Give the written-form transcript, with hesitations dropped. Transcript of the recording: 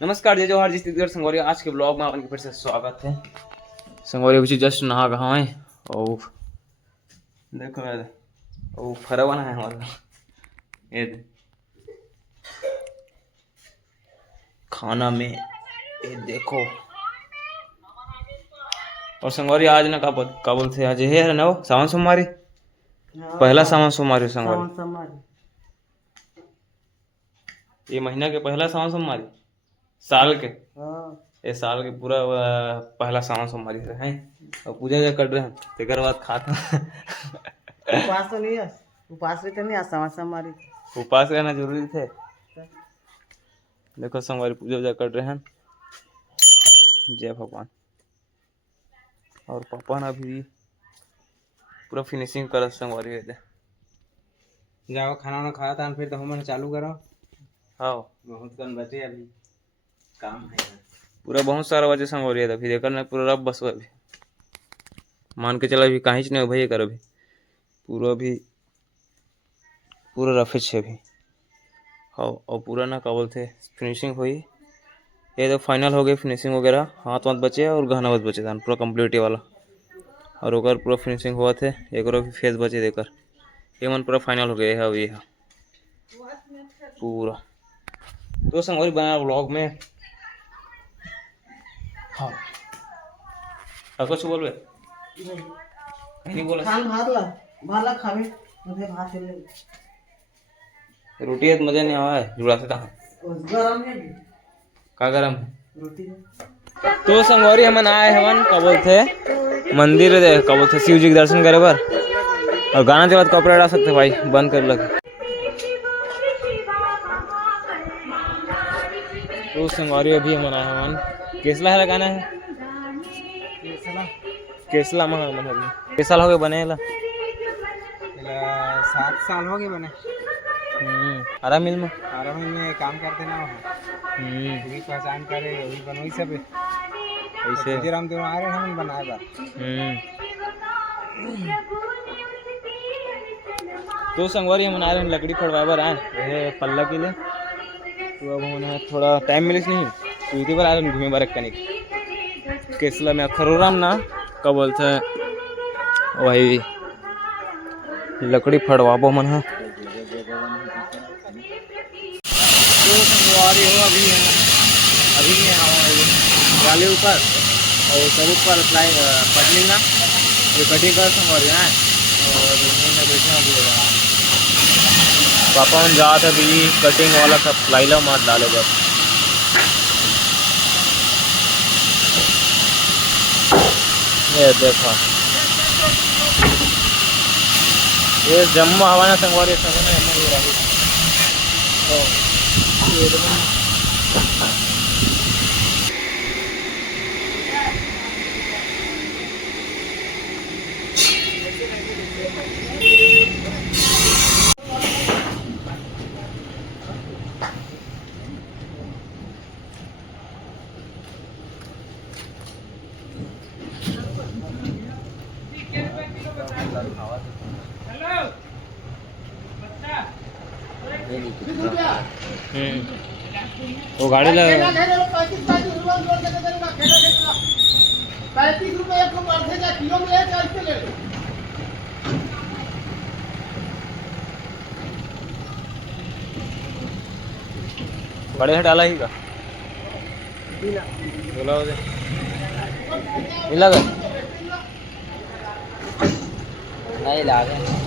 नमस्कार जय जवाहर जी छत्तीसगढ़ संगवारी। आज के ब्लॉग में आपके फिर से स्वागत है। संगवारी कुछ जस्ट नहा कहा है और देखो वो फरा बना है हमारा ये खाना में ये देखो। और संगवारी आज ना का बोलते आज है ना वो सावन सोमवारी पहला सावन सोमवारी संगवारी ये महीना के पहला सावन सोमवारी साल के ये साल के पूरा पहला सावन सोमवारी है और पूजा कर रहे हैं तेकर बाद खाता उपास तो नहीं है, उपास भी तो नहीं आज सावन सोमवारी उपास रहना जरूरी थे। देखो सोमवारी पूजा वूजा कर रहे हैं। जय भगवान। और पापा ना भी पूरा फिनिशिंग कर सोमवारी है। जाओ खाना वाना खाया था फिर तो हम चालू करो। हाँ बहुत कम बचे अभी काम है पूरा बहुत सारा बचे सोमवारी है फिर एक पूरा रब बस अभी मान के चला अभी कहीं नहीं हो भाई कर अभी पूरा रफे छे अभी। हाँ और पूरा ना का बोलते फिनिशिंग हुई ये तो फाइनल हो गई फिनिशिंग वगैरह हाथ वाथ बचे और गहना वाथ बचे था पूरा कंप्लीट वाला और ओकर पूरा फिनिशिंग हुआ थे एक भी फेस बचे देकर ये मन पूरा फाइनल हो गया है अभी है पूरा। तो संगवारी बना ब्लॉग में हाँ कुछ बोल नहीं बोला खान भात ला खावे मुझे भात ले रोटी है तो मजा नहीं आवा है जुड़ा से गरम है का गरम है रोटी तो संगवारी हमन आए हमन का बोलते मंदिर का बोलते शिव जी के दर्शन करे बार और गाना के बाद कपड़ा डाल सकते भाई बंद कर लगे। तो संगवारी अभी हमन आए हमन केसला है गाना है केसला मन केसला हो गए बने ला 7 साल हो गए बने। आराम मिल में काम करते ना वही पहचान करे वही बनोई सब ऐसे राम देव आ रहे हम बनाए बार। तो संगवारी हम आ रहे हैं लकड़ी फड़वाए बर आए पल्ला के लिए तो अब हमने थोड़ा टाइम मिले नहीं तो इसी बार आ रहे घूमे बार कनिक केसला में खरोराम ना का बोलते वही लकड़ी फड़वाबो मन है। तो संगवारी हो अभी वाले ऊपर और सब ऊपर पटली ना ये कटिंग कर संगवारी है और बैठे अभी पापा हम जाते अभी कटिंग वाला सब लाइला मार डाले बस ये देखो ये जम्मू हवा ना संगवारी वो गाड़ी लगा 35 रुपये एक बढ़े जा किलो में ले कैसे ले लो गाड़ी डाला ही का बोला हो मिला नहीं लागे